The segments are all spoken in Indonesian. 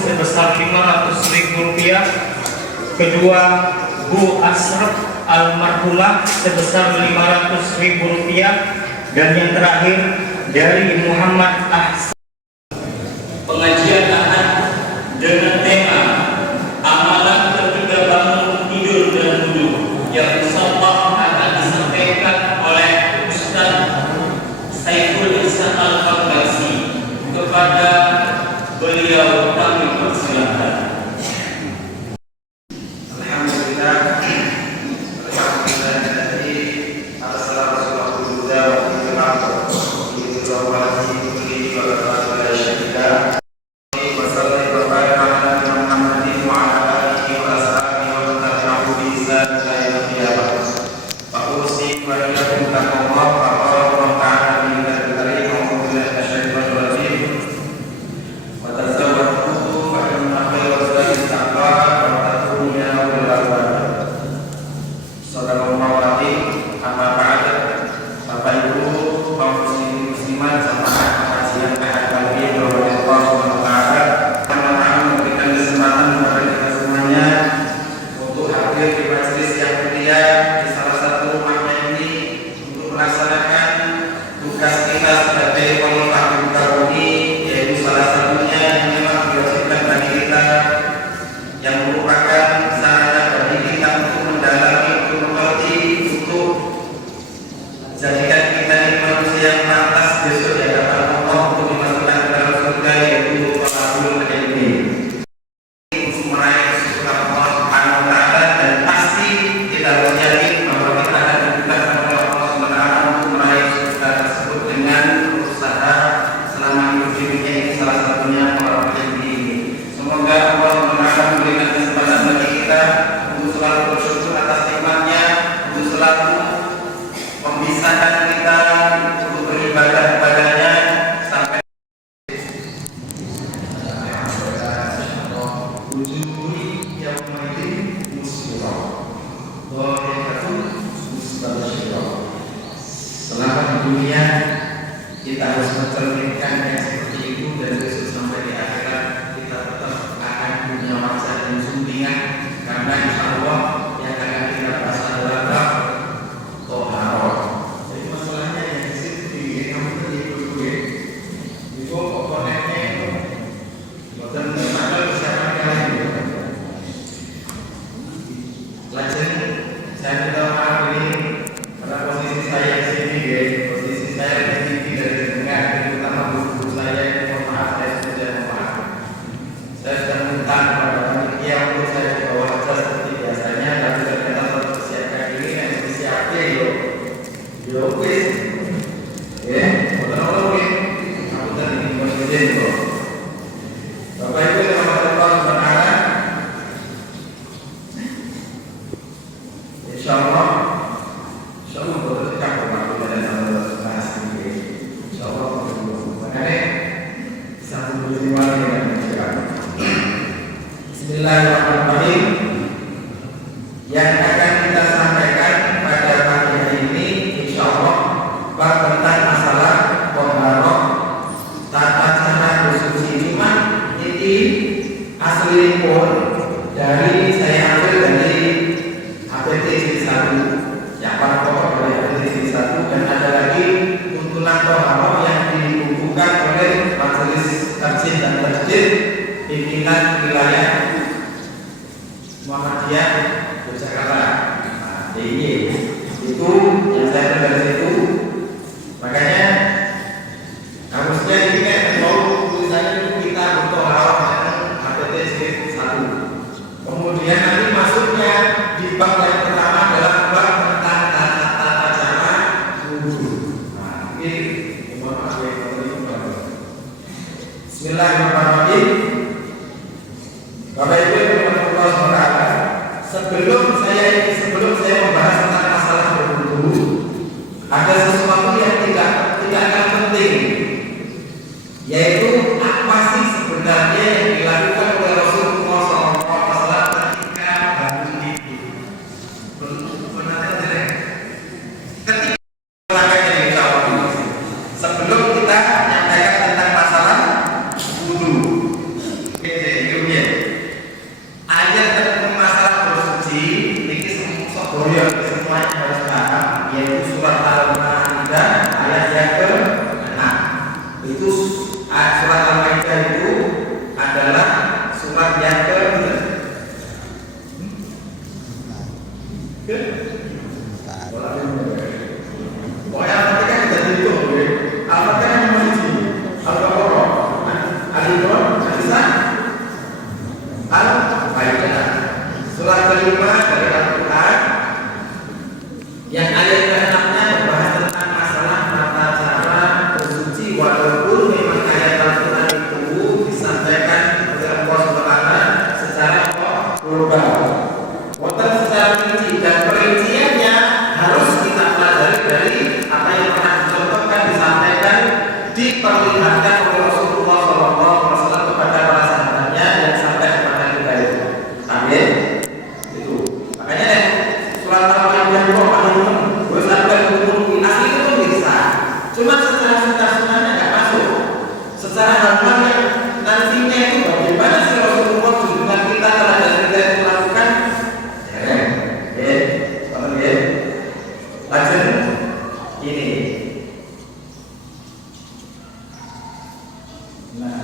Sebesar Rp500.000, kedua Bu Asraf almarhumah sebesar Rp500.000, dan yang terakhir dari Muhammad Ahsan. Pengajian Ahad dengan tema amalan ketika bangun tidur dan duduk, yang insyaallah akan disampaikan oleh Ustaz Saiful Ihsan Al-Fargasi. Kepada beliau kami persilakan. Selama di dunia kita harus mencerminkan yang seperti itu, dan besok sampai di akhirat kita tetap akan punya wajah dan suntingan, karena insya Allah yang akan kita bahas adalah toharoh. Jadi masalahnya yang di situ kamu terlibat itu komponennya itu bukan bagaimana persiapan kalian. Lajeng saya minta maaf ini karena posisi saya di sini, posisi saya di sini dari dengar, terutama guru saya ini, mohon maaf, saya sudah memaaf. Saya sudah minta kepada panitia untuk saya bawa aja seperti biasanya, tapi ternyata kalau persiapkan ini yang disiapkan yo wis, betul aku tadi ingin kok. Bapak Ibu yang Allah berharap, insya Allah boleh cakap aku dan Allah kasih. Insya Allah mengenai satu peristiwa yang berjalan. Bismillahirrahmanirrahim. Yang akan kita DIY. Itu yang saya dari situ. Makanya harusnya ini kan mau tulisannya itu kita bertolak APT jilid 1. Kemudian nanti masuknya di bab yang pertama adalah bab tentang tata cara wudu. Nah, ini mohon maaf ya kalau Bismillahirrahmanirrahim. Bapak Ibu yang bermanfaat semoga sebelum saya membahas tentang masalah berwudu, ada sesuatu yang tidak kalah penting, yaitu apa sih sebenarnya yang dilakukan oleh Rasulullah SAW ketika bangun tidur. Ketika langkahnya dijawab sebelum kita menyampaikan tentang masalah wudu. Ayat tentang masalah bersuci ini semuanya harus paham, yaitu surat Al-Maidah ayat yang ke-6. Itu surat Al-Maidah itu adalah surat yang pokoknya Al-Fatihah tidak dihitung. Al-Fatihah yang masih Al-Baqarah, Al-Imran, Al-Nisa, Al-Maidah. Surat kelima dari Al-Quran yang ayat ke-6-nya membahas tentang masalah tata cara bersuci, walaupun memang ayat Al-Quran itu disampaikan oleh Allah SWT secara global, walaupun secara rinci, dan perinciannya harus kita pelajari dari apa yang pernah dicontohkan, disampaikan, diperlihatkan oleh Rasulullah SAW kepada para sahabatnya dan sampai kepada kita itu. Amin. Itu makanya surat Al-Maidah itu asli itu bisa, cuma secara sunahnya nggak masuk. Secara hal yang nantinya itu bagaimana sih Rasulullah dengan kita terhadap kita itu lakukan? Lanjut ini. Nah,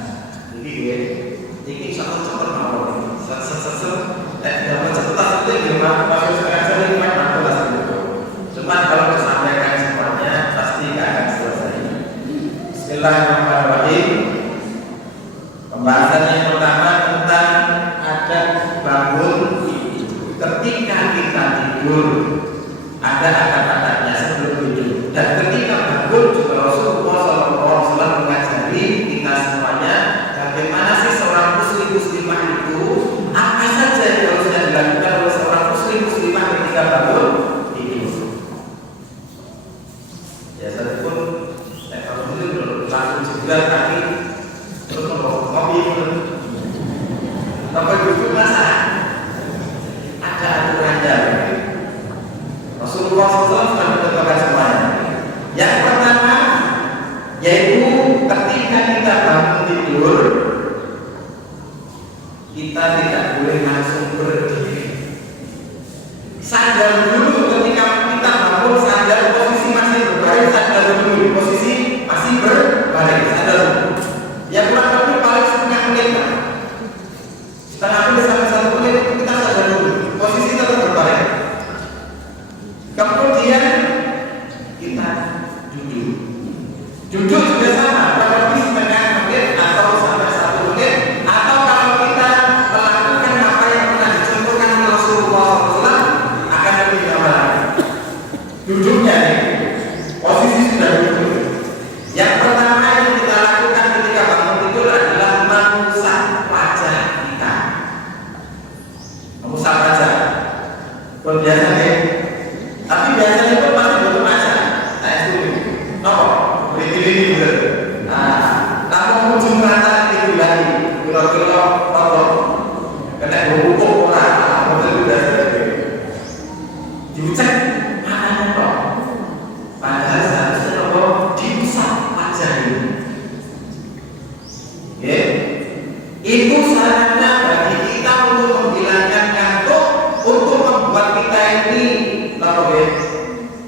ini satu mau dapat cepat itu gimana? Masuk sekarang ini cuma kalau disampaikan semuanya pasti nggak akan selesai. Bismillahirrahmanirrahim. Pembahasan yang pertama tentang adab bangun ketika kita tidur. Ada adab-adabnya sebelum tidur. Dan ketika bangun juga Rasulullah SAW mengajari kita semuanya bagaimana sih seorang muslimah itu, apa saja yang harusnya dilakukan oleh seorang muslimah ketika bangun tidur. Ya saya pun kalau dulu langsung juga kaki terus ngopi sampai duduk masa ada aturannya. Rasulullah SAW sudah menentukan semuanya. Yang pertama yaitu ketika kita bangun tidur, kita tidak boleh langsung berdiri. Sadar dulu ketika kita bangun, sadar posisi masih berbaring, sadar dulu posisi masih berbaring, sadar dulu. Ya kurang lebih paling setengah menit lah. Setengah menit sampai 1 menit kita sadar dulu posisi tetap berbaring. Kemudian kita duduk. Duduk juga sama, kurang lebih setengah menit atau sampai 1 menit. Atau kalau kita melakukan apa yang pernah dicontohkan oleh Rasulullah SAW, akan lebih lama. Duduknya nih, posisi sudah duduk. Yang pertama yang kita lakukan ketika bangun tidur adalah mengusap wajah kita. Mengusap wajah. Biasa nih. Tapi biasanya itu pasti butuh aja. Saya setuju. Nopo, beri gitu. Nah, kamu ujung rata itu lagi. Kilo-kilo potong. Kena bubuk orang. Betul udah selesai. Diucap mana kok? Padahal seharusnya nopo diusap wajah ini. Ya, itu sarannya bagi kita untuk menghilangkan kantuk, untuk membuat kita ini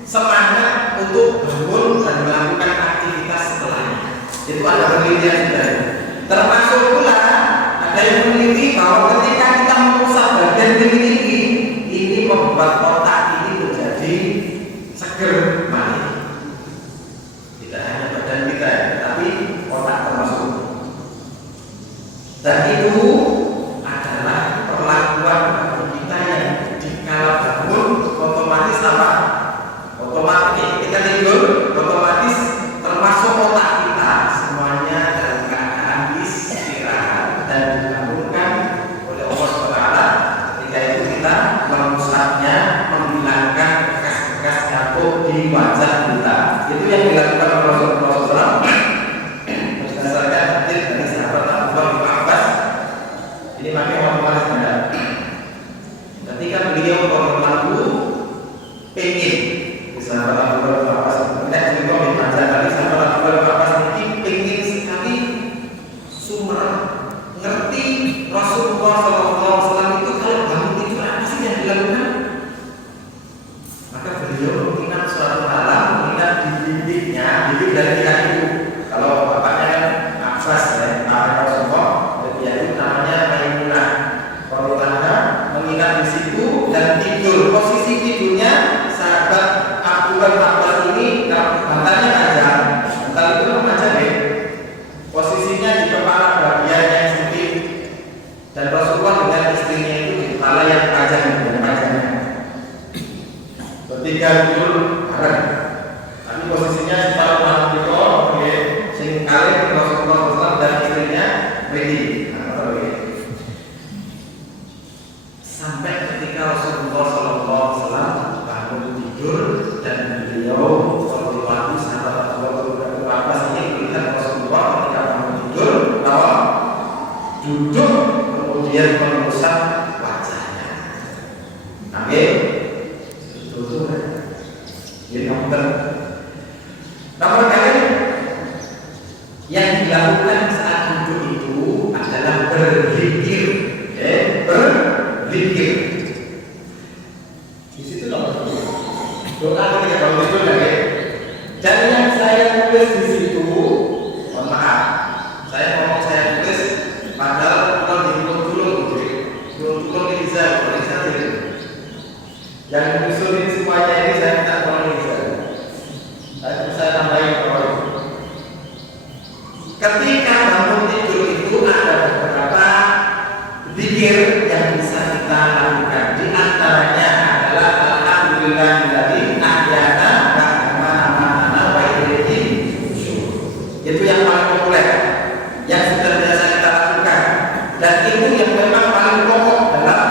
semangat untuk bangun dan melakukan aktivitas setelahnya. Itu ada penelitian juga. Termasuk pula ada yang meneliti bahwa ketika kita mengusap bagian ini membuat otak ini menjadi tertampuk di wajah kita. Itu yang dilakukan oleh Rasulullah berdasarkan hadis dari sahabat Abu Bakar bin Abbas. Ini makanya orang-orang sadar ketika beliau berlaku pengen sahabat Abu Bakar bin Abbas tidak juga membaca tadi sahabat Abu Bakar bin Abbas ini pengen sekali sumber ngerti Rasulullah SAW itu kalau bangun tidur apa sih yang dilakukan. Maka beliau mengingat suatu malam mengingat di bibirnya, bibir dari kita itu. Kalau bapaknya kan Abbas ya, ayah Rasulullah, dia itu namanya Maimunah. Kalau tanda mengingat di situ dan tidur. Posisi tidurnya sahabat Abu Bakar Abbas ini bantalnya panjang, bantal itu macam ya. Posisinya di kepala bagian yang sempit dan Rasulullah dengan istrinya itu di kepala yang panjang dan panjangnya. Bertiga tidur bareng. Tapi posisinya separuh malam itu, oke, sing kali Rasulullah SAW dan istrinya ready. Sampai ketika Rasulullah SAW bangun tidur dan beliau waktu sahabat Abu Bakar Abbas ini melihat Rasulullah ketika bangun tidur, bahwa duduk kemudian mengusap wajahnya. Oke. Jadi nomor kali yang dilakukan saat duduk itu adalah berzikir, berzikir. Di situ nomor doa ketika bangun tidur lagi. Dan yang saya tulis di situ, mohon maaf, saya ngomong saya tulis, padahal kalau dihitung dulu bisa saja. Yang menyusun semuanya ini saya minta tolong bisa. Saya tambahin kalau ketika bangun tidur itu ada beberapa zikir yang bisa kita lakukan. Di antaranya adalah alhamdulillahilladzi ahyana ba'da ma amatana wa ilaihi nusyur. Itu yang paling populer, yang sudah biasa kita lakukan, dan itu yang memang paling pokok dalam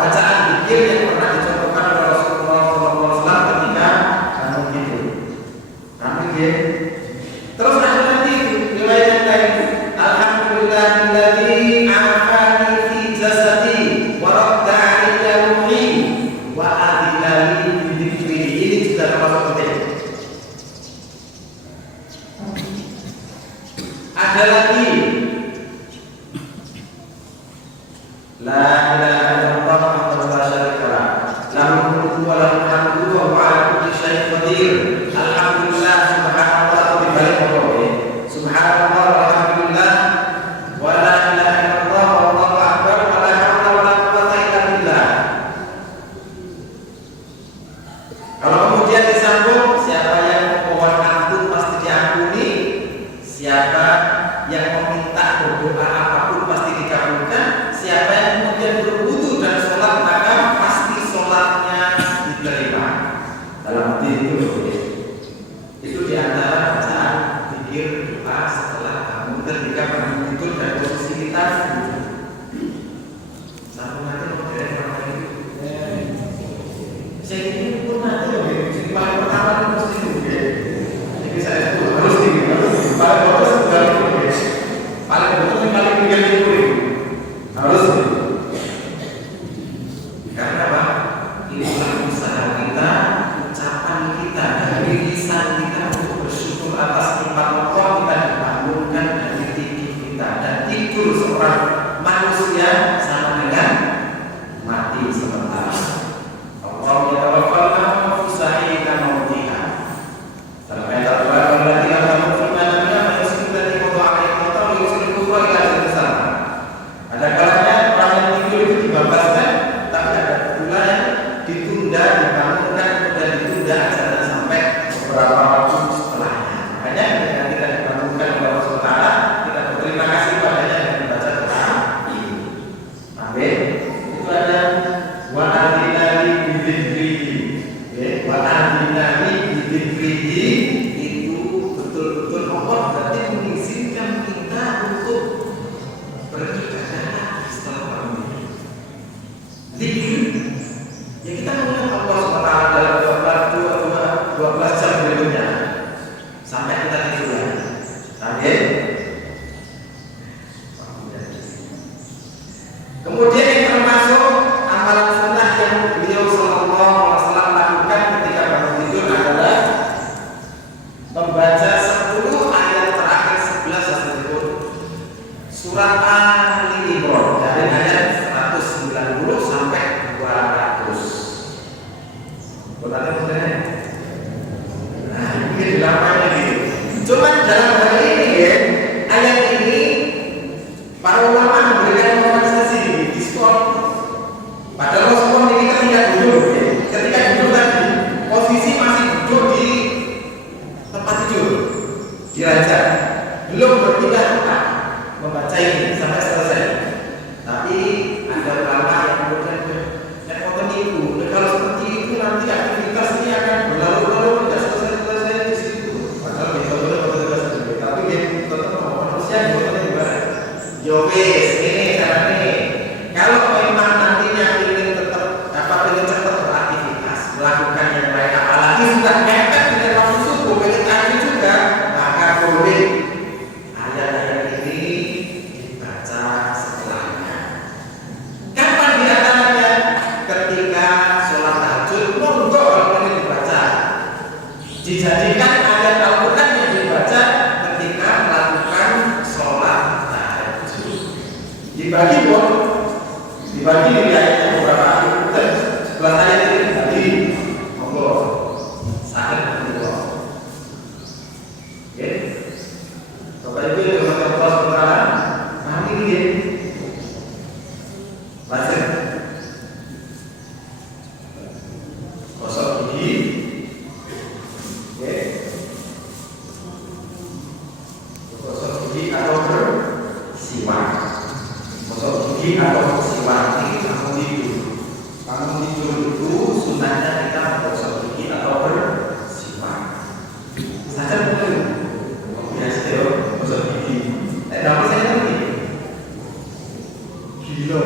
bacaan zikir yang pernah dicontohkan oleh Rasulullah SAW ketika bangun tidur. Terus ada lagi riwayat yang lain, alhamdulillahilladzi afani fi jasadi wa radda 'alayya ruhi wa adilani bi dzikri. Ini sudah termasuk penting. Ada lagi la ilaha illallah wahdahu la syarika lah, lahul mulku wa lahul hamdu wa huwa 'ala kulli syai'in qadir. Alhamdulillah, subhanallah, subhanallah walhamdulillah wa la ilaha illallah wallahu akbar wa la haula wa la quwwata illa billah. Kalau kemudian disambung, siapa yang memohon ampun pasti diampuni, siapa yang meminta berdoa apapun pasti dikabulkan, siapa yang kemudian berwudu dan sholat maka pasti sholatnya diterima. Dalam tidur itu diantara bacaan zikir doa setelah bangun ketika bangun tidur dan posisi kita satu nanti modern apa itu saya ini pun nanti yang paling pertama itu mesti juga. Jadi saya itu harus paling bagus paling bagus paling tinggal itu harus. Karena apa? Inilah usaha kita, ucapan kita, dari lisan kita untuk bersyukur atas nikmat Allah. Kita dibangunkan dari tidur kita, dan tidur seorang manusia sama dengan mati sementara. Allah yatawaffal anfusa hina mautiha. Sampai terbaru berarti kalau firman-Nya menyusul dari qada alaihi wa ta'ala yusul kubra ila al-insan. Ada kalanya orang yang tidur itu dibebaskan, tapi ada pula yang ditunda, dibangunkan dan ditunda ajaran sampai beberapa waktu setelahnya. Makanya ketika kita dibangunkan oleh Allah Taala, kita berterima kasih padanya dengan membaca doa ini. Amin. Itu ada wa adinali bi dzikrihi. Wa adinali bi dzikrihi itu betul-betul Allah berarti mengizinkan kita untuk beribadah setelah bangun. Zikir, ya kita mengenal Allah Kotaknya maksudnya. Nah, ini dilakukan gitu. Cuman dalam hal ini ya, ayat ini para ulama memberikan kompensasi diskon. Padahal Rasulullah ini ketika duduk tadi, posisi masih duduk di tempat tidur, di ranjang, belum berpindah tempat membaca ini sampai selesai. Tapi ada ulama yang kemudian itu, kalau seperti itu nanti aktivitas ini akan berlalu-lalu tidak selesai di situ. Padahal betul-betul tapi dia tetap mau manusia juga. Yowes, ini caranya. Kalau memang nantinya ingin tetap ingin cepat beraktivitas, melakukan yang lain, apalagi sudah mepet dengan waktu subuh, pengen tadi juga, maka boleh ayat-ayat ini dibaca setelahnya. Kapan diantaranya? Ketika sholat tahajud, monggo kalau ini dibaca. Dijadikan ayat Al-Quran yang dibaca ketika melakukan sholat tahajud. Dibagi di ayatnya beberapa ayat. Sebelah ayat ini dibagi, monggo. Sangat monggo. Oke. Bapak Ibu yang bermanfaat sebentar, nanti ini baca. Gosok gigi. Oke. Gosok gigi atau bersiwak. Gosok gigi atau bersiwak ini bangun tidur. Bangun tidur itu sunahnya kita menggosok gigi atau bersiwak. Saja betul. Biasa ya, gosok gigi. Tapi saya ngerti. Gila,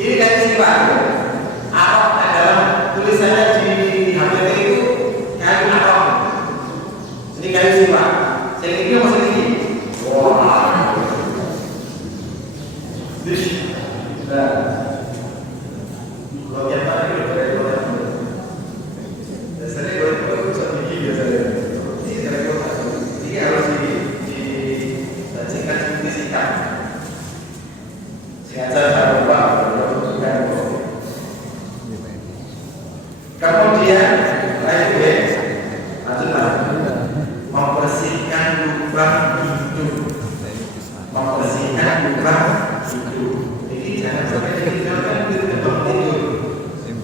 ini kayak siwak. Arok dalam tulisannya di HP itu kayu arok. Ini kayu siwak. Yang ini masih ini. Wah. Nah, kalau yang tadi udah dari luar. Biasanya kalau bisa gigi biasanya. Ini harus disikat. Sengaja lupa. Kemudian membersihkan lubang hidung. Membersihkan lubang hidung. Jadi jangan sampai ditinggalkan di tempat tidur.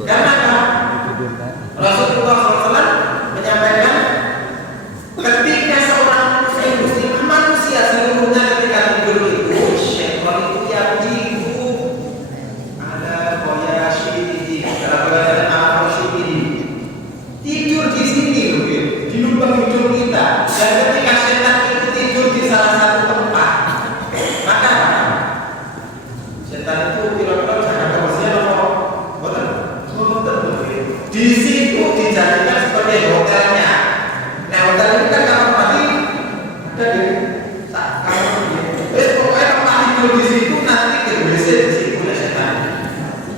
Karena Rasulullah SAW menyampaikan ketika seorang muslim manusia seluruhnya ketika tidur itu syaitan itu yang ada koya syidi tidur di sini di lubang hidung kita. Dan ketika setan itu tidur di salah satu tempat, maka setan itu kira-kira jangan kebersihan apa? Betul. Di situ dijadikan sebagai hotelnya. Nah, hotel itu kan kamar mandi ada di kamar mandi. Pokoknya tempat tidur di situ nanti kebersihan di situ ya setan.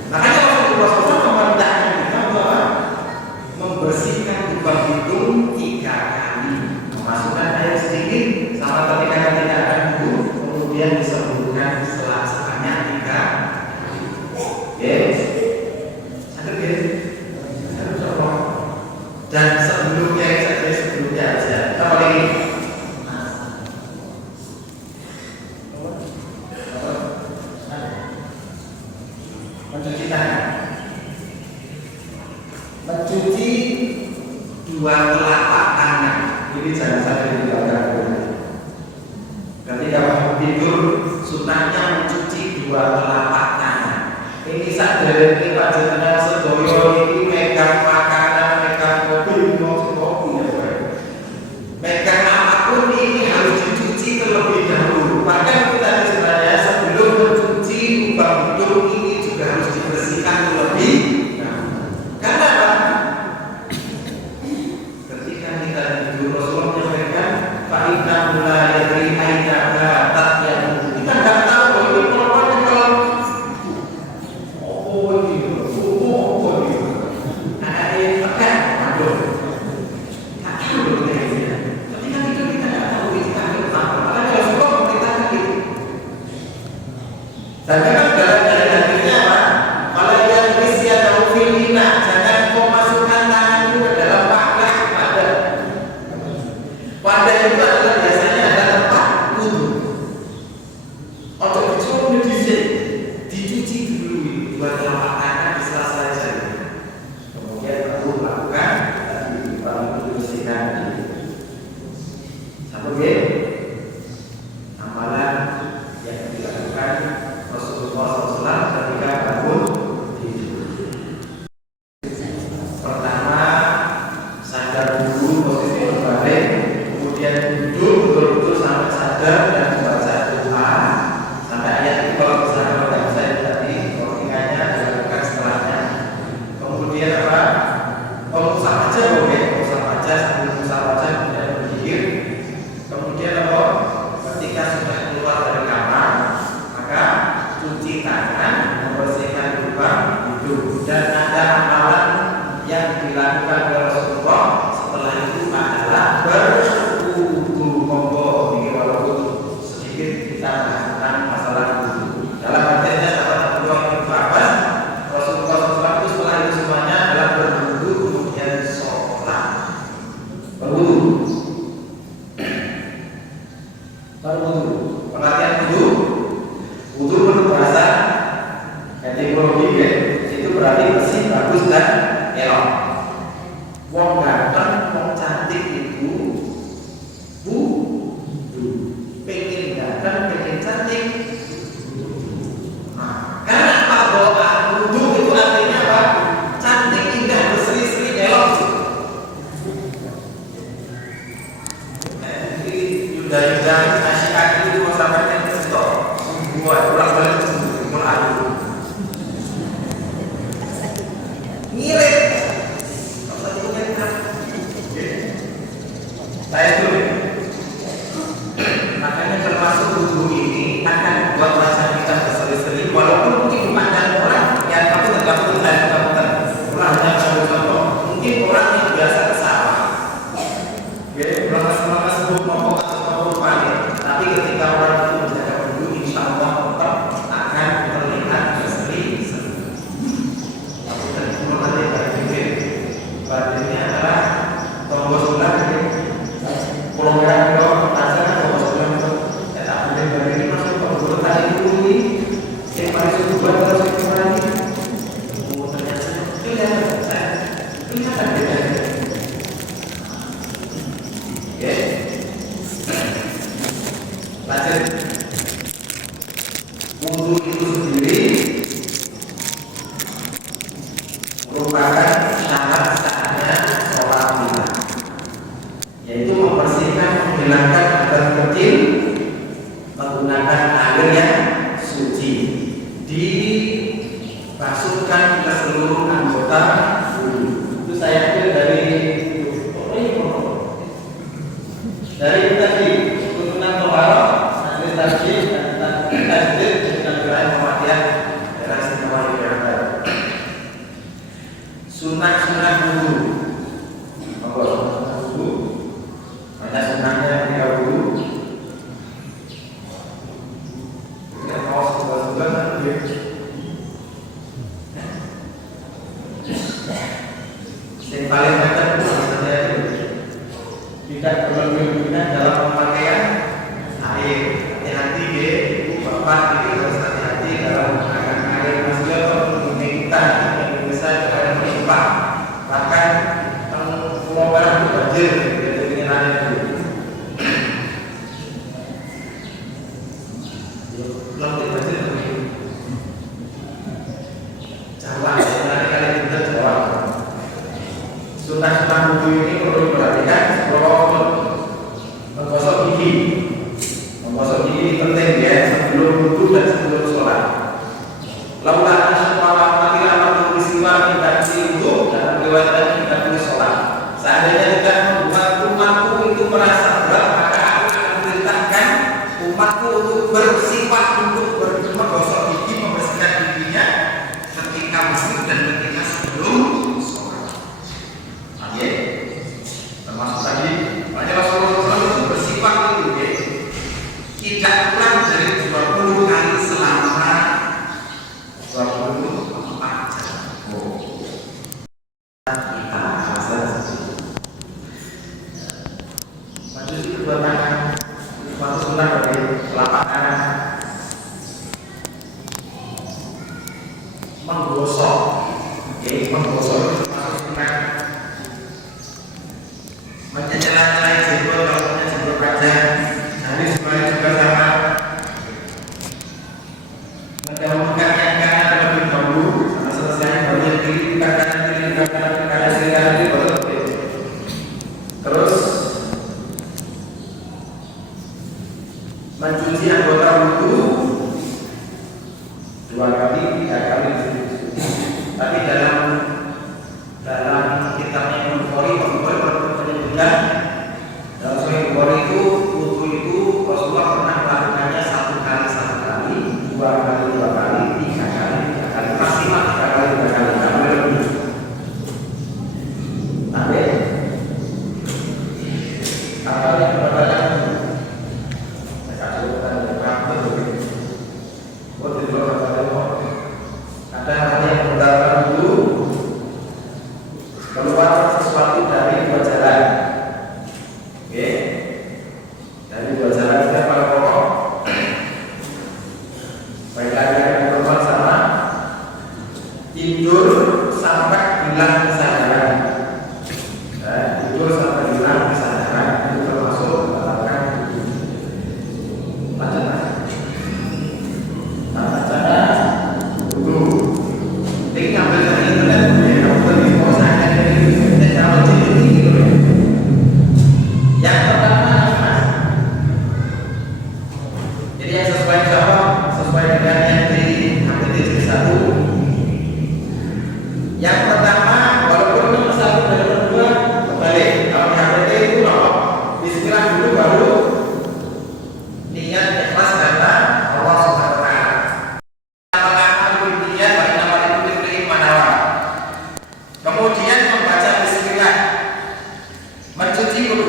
Makanya Rasulullah SAW memerintahkan kita bahwa membersihkan lubang hidung 3 kali, memasukkan air sedikit sama ketika tidak akan dulu, kemudian disebutkan selang-selangnya 3 kali. Yes. Sakit ya? Dan sebelumnya saja. Apa lagi? Mencuci tangan. Mencuci 2 telapak tangan. Ini jangan sampai ditinggalkan. Ketika bangun tidur, sunahnya mencuci 2 telapak tangan. Ini sadar ini Pak Jenderal Sedoyo ini megang makanan, megang kopi, megang apapun ini harus dicuci terlebih dahulu. Bahkan kita sebenarnya sebelum mencuci lubang hidung ini juga harus dibersihkan terlebih dahulu. Karena apa? Ketika kita tidur Rasulullah menyampaikan fa'inna mulai dari aina batat yang kita nggak tahu ini perempuan kalau elok. Wong ganteng, wong cantik itu pengen ganteng, pengen cantik. Nah, kenapa doa wudu itu artinya apa? Cantik, indah, berseri-seri, elok. Jadi yuda-yuda masyarakat itu masyarakat yang kesel. Buat ulang balik mulai. Mirip. Saya tulis. Makanya termasuk wudu ini akan buat rasa kita berseri-seri, walaupun mungkin pandang orang yang tapi tergantung dari kabupaten. Orang hanya contoh, mungkin orang yang biasa kesal, orang sebut mau atau panik, tapi ketika orang itu menjaga wudu, insya Allah tetap akan terlihat berseri-seri. Tapi tentu nanti badannya adalah tombol sebelah. Program itu rasanya kalau sudah ya tak boleh balik ini masuk ke bulu tadi dulu ini yang paling sudah buat terus itu lagi ternyata itu saya kelihatan beda ya lanjut wudu itu sendiri merupakan syarat sahnya sholat kita, yaitu membersihkan, menghilangkan agar kecil menggunakan air yang suci, dibasuhkan ke seluruh anggota tubuh. Itu saya ambil dari tadi turunan toharoh, nanti tadi dengan gerai Muhammadiyah daerah Istimewa Yogyakarta. Sunah-sunah wudu. Ada sunahnya 30. Yang mau sebulan nanti. Yang paling dekat itu maksudnya tidak berlebihan dalam pemakaian air. Hati-hati deh, bapak ini harus hati-hati dalam menggunakan air masuk atau kita yang bisa air melimpah. Bahkan pulau Barat itu banjir. Sunah-sunah wudu ini perlu diperhatikan sebelum menggosok gigi. Menggosok gigi penting ya sebelum wudu dan sebelum sholat. Laulah asyqala matilah waktu peristiwa tidak wudu dan riwayat tidak boleh sholat. Seandainya tidak membuat umatku itu merasa berat, maka aku akan perintahkan umatku untuk bersifat untuk menggosok gigi, membersihkan giginya ketika wudu dan ketika sebelum sholat. Oke, termasuk tadi banyak Rasulullah itu bersifat itu tidak kurang dari 20 kali selama 24 jam. Kita majusi kedua tangan, suatu sunah dari telapak kanan, menggosok, menggosok itu masuk sunah. Mencelah-celah jempol kalau punya jempol panjang, hari semuanya juga sama. Mendahulukan yang kanan terlebih dahulu, sama selesai baru yang kiri ke kanan, kiri ke kanan, ke kanan, kiri kanan, kiri baru selesai. Terus mencuci anggota wudu 2 kali, 3 kali. Tapi dalam kitabnya Bukhari menyebutkan dalam Sahih Bukhari itu wudu itu Rasulullah pernah melakukannya 1 kali 1 kali, 2 kali 2 kali, 3 kali 3 kali, maksimal 3 kali 3 kali, tidak boleh lebih. Tapi apa yang berbeda? Saya sebutkan beberapa lebih. Ada hal yang berbeda dulu. Keluar sesuatu dari 2 jalan. Oke. Dari 2 jalan itu pada pokok. Baik laki-laki perempuan sama tidur sampai bilang kesana.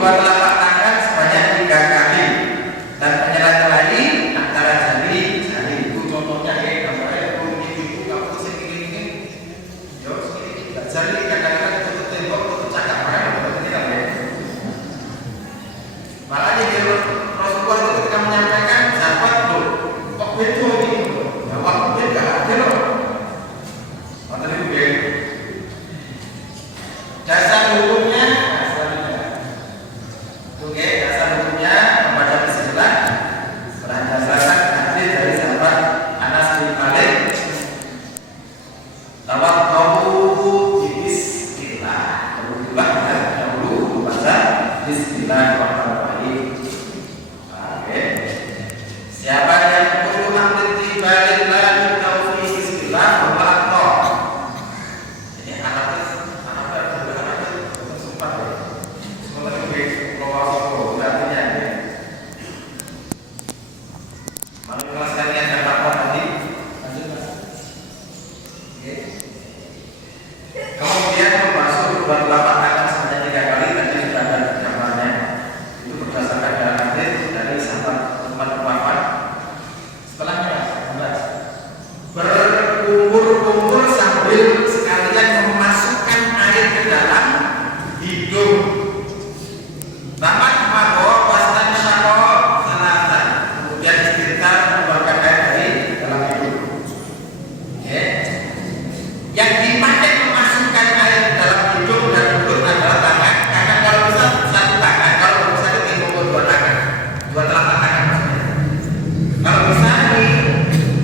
dua telapak tangan sebanyak 3 kali dan menyela-nyelai antara jari. Itu contohnya ya, gambarnya itu kamu segini ini, yo segini. Jari kadang-kadang tutup tembok, tutup cakap kan, berarti tidak ya. Malah jadi Rasulullah itu ketika menyampaikan sahabat tuh, kok betul ini? Jawab beda aja loh. Mana itu ya? Dasar hukumnya, oke, dasar hukumnya membaca bismillah. Berdasarkan hadis dari sahabat Anas bin Malik, tawaddu bismillah. Dahulu baca bismillahirrahmanirrahim. Oke. Siapa yang perlu ambil dibalik lagi taufiq bismillah berlaku. Ini anak sempat ya. Semoga lebih keluar artinya ya. Malu sekalian yang lapor tadi. Lanjut Mas. Oke. Kemudian membasuh kedua telapak tangan sebanyak 3 kali. Tadi sudah ada gambarnya. Itu berdasarkan dalam hadis dari sahabat Utsman bin Affan. Setelahnya berkumpul-kumpul sambil sekalian memasukkan air ke dalam hidung. Tamat mabok wastan syarok selatan. Kemudian sekitar mengeluarkan air dari dalam hidung. Oke. Yang dipakai memasukkan air ke dalam hidung dan mulut adalah tangan. Karena kalau bisa satu tangan, kalau bisa itu dua tangan, dua telapak tangan maksudnya. Kalau bisa nih,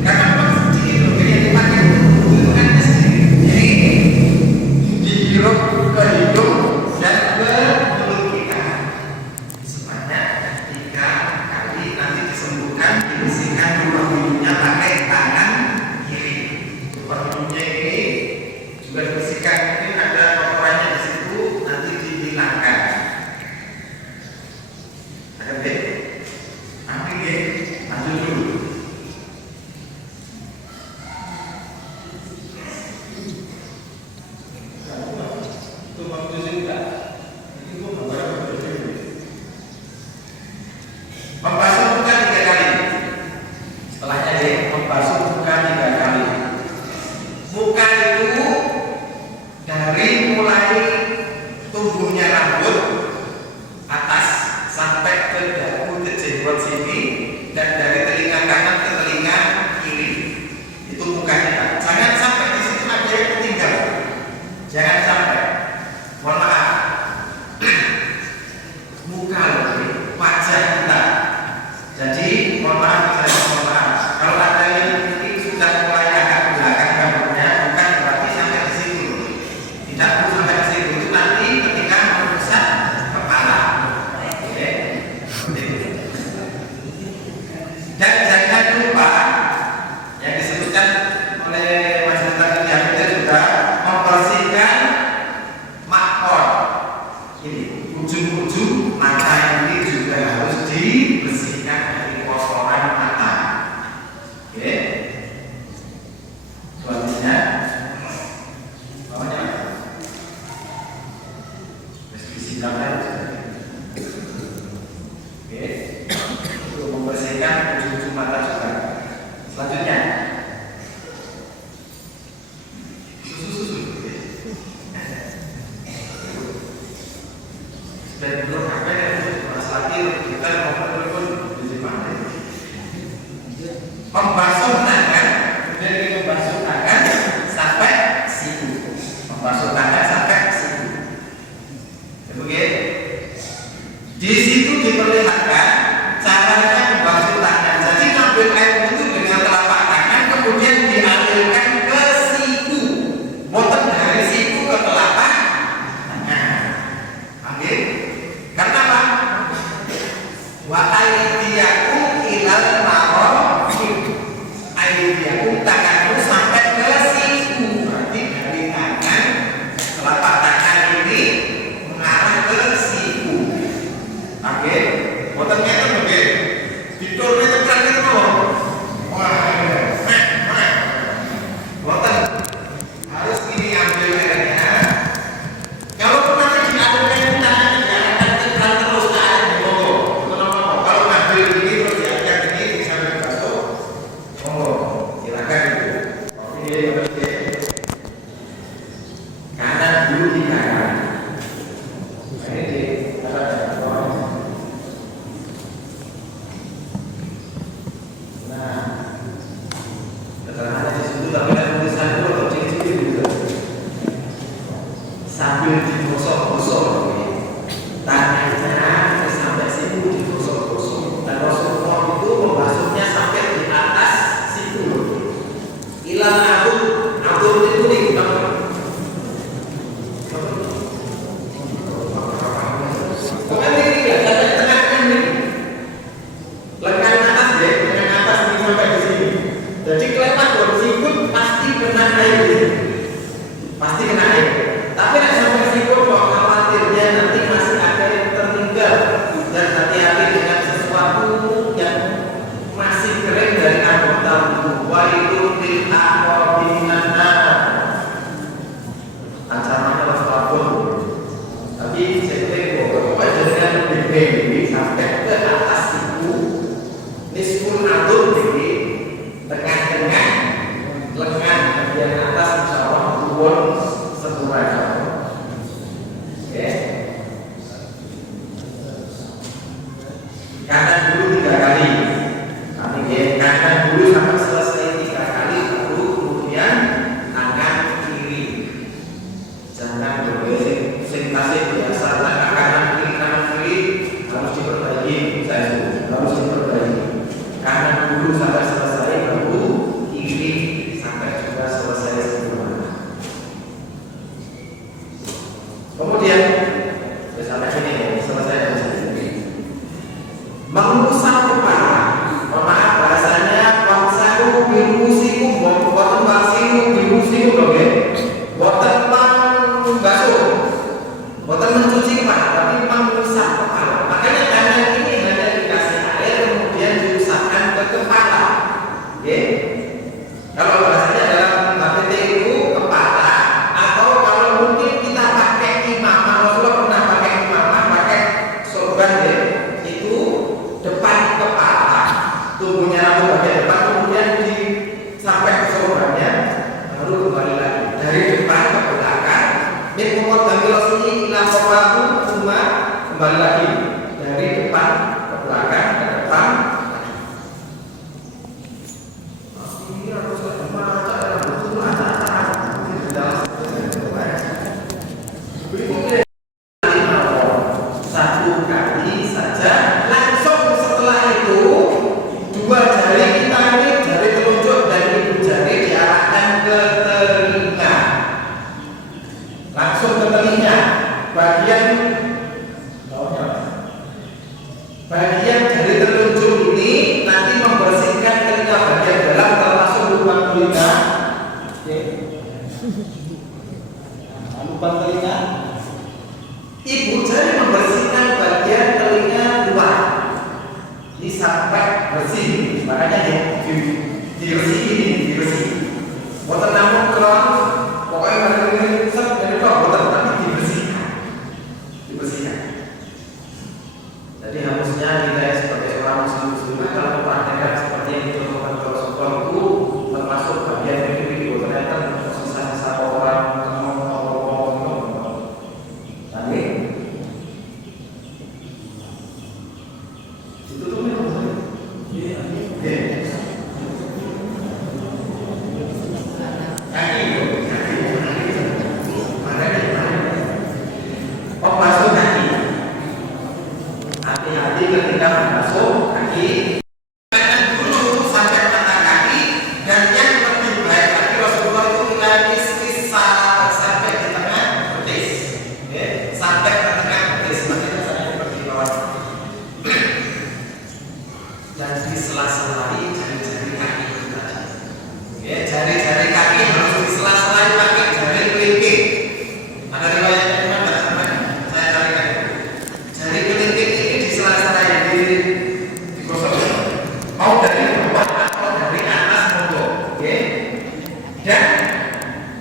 karena memang sedikit loh, yang dipakai itu kan sedikit. Jadi dihirup ke hidung dan ke mulut kita sebanyak 3 kali. Nanti disembuhkan, dibersihkan lubang hidungnya pakai tangan kiri. Lubang hidungnya ini juga dibersihkan, mungkin ada kotorannya di situ, nanti dihilangkan. Ada deh, nanti deh, lanjut dulu. Itu bagus juga. Itu gambar membasuh muka 3 kali. Setelahnya deh, membasuh muka 3 kali. Muka itu dari mulai tumbuhnya rambut atas sampai ke dagu ke jenggot sini dan dari telinga kanan ke telinga kiri. Itu muka kita. Jangan sampai di situ ada yang ketinggal. Jangan sampai. Mohon maaf. Muka loh, wajah kita. Jadi mohon maaf, saya mohon maaf. Kalau ada yang ini sudah mulai agak belakang rambutnya, bukan berarti sampai ke situ. Tidak perlu sampai ke situ. Itu nanti ketika merusak kepala. Oke. Dan jangan lupa yang disebutkan oleh Majelis Taklim kita juga membersihkan makor. Ini ujung-ujung mata ini juga harus dibersihkan dari kotoran mata. Oke. Selanjutnya, bawahnya bersihkan aja. Oke. Untuk membersihkan ujung-ujung mata juga. Selanjutnya, susu. Dan belum apa yang mas lagi kita telepon di mana? Membasuh tangan, dari membasuh tangan sampai siku. Membasuh tangan sampai siku. Oke. Di situ diperlihatkan caranya membasuh tangan. Jadi ngambil air itu dengan telapak tangan, kemudian dialirkan ke siku. Boten dari siku ke telapak tangan. Ambil. Karena apa? Wa sambil digosok-gosok. Tangannya sampai siku digosok-gosok. Dan Rasulullah itu membasuhnya sampai di atas siku. Ilal abud itu digunakan. Lengan atas ya, lengan atas ini sampai di sini. Jadi kelewat kalau sikut pasti kena air, pasti kena air. Tapi tidak sampai sikut kok, khawatirnya nanti masih ada yang tertinggal. Dan hati-hati dengan sesuatu yang masih kering dari anggota tubuh. Wa itu lil aqrabina. Ancamannya waspadon. Tapi saya pokoknya dengan lebih sampai ke atas siku. Nisful adul jadi tengah-tengah lengan bagian atas insya Allah turun semuanya. Oke. Kanan dulu 3 kali. Nanti ya, kanan dulu sampai selesai 3 kali baru kemudian tangan kiri. Jangan boleh sintasi biasa kanan kiri harus diperbaiki. Harus diperbaiki. Kanan dulu sampai selesai baru kiri sampai juga selesai sempurna. Kemudian sampai sini selesai dari sini. Mengusap kepala. Maaf bahasanya wamsahu birusikum boten wasilu birusikum loh ya. Boten basuh. Boten mencuci kepala tapi mengusap kepala. Makanya tangan ini hanya dikasih air kemudian diusapkan ke kepala. Oke. Kalau bahasanya dalam HPT itu kepala, atau kalau mungkin kita pakai imamah, Rasulullah pernah pakai imamah, pakai sorban ya, itu depan kepala, tubuhnya rambut bagian depan, kemudian sampai ke sorbannya, baru kembali lagi dari depan ke belakang. Min muqaddami rasuli ila qawahu cuma kembali lagi dari depan ke belakang ke depan. Satu kali saja, langsung setelah itu 2 jari kita ini, jari telunjuk dan ibu jari diarahkan ke telinga, langsung ke telinga. Bagian jari telunjuk ini nanti membersihkan telinga bagian dalam termasuk lubang telinga. Lubang telinga. Ibu jari membersihkan bagian telinga luar. Ini sampai bersih. Makanya dibersih. Boten namun kron, pokoknya ini set dari kron boten, tapi dibersihkan. Jadi harusnya kita sebagai orang muslim kalau mempraktekkan seperti yang dicontohkan oleh Rasulullah itu termasuk bagian video ternyata sisa-sisa orang tadi itu tuh hati-hati ketika masuk kaki. Kanan dulu sampai mata kaki, dan yang lebih baik lagi Rasulullah itu ilanis sampai di tengah betis, sampai ke tengah betis. Nanti saya seperti bawah. Dan di sela-selai jari-jari kaki kita. Jari-jari kaki harus di sela-selai pakai jari kelingking. Ada riwayatnya cuma nggak sampai saya carikan. Jari kelingking ini di sela-sela digosok. Mau dari bawah atau dari atas monggo. Dan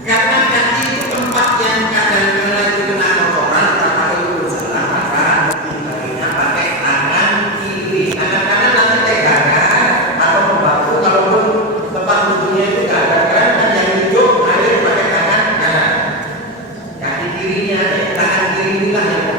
karena kaki itu tempat yang kadang-kadang itu kena kotoran atau itu bersalah, maka baiknya pakai tangan kiri. Tangan kanan nanti pegangan atau membantu, kalaupun tempat wudhunya itu keadaan yang hidup air pakai tangan kanan. Kaki kirinya, tangan kiri inilah yang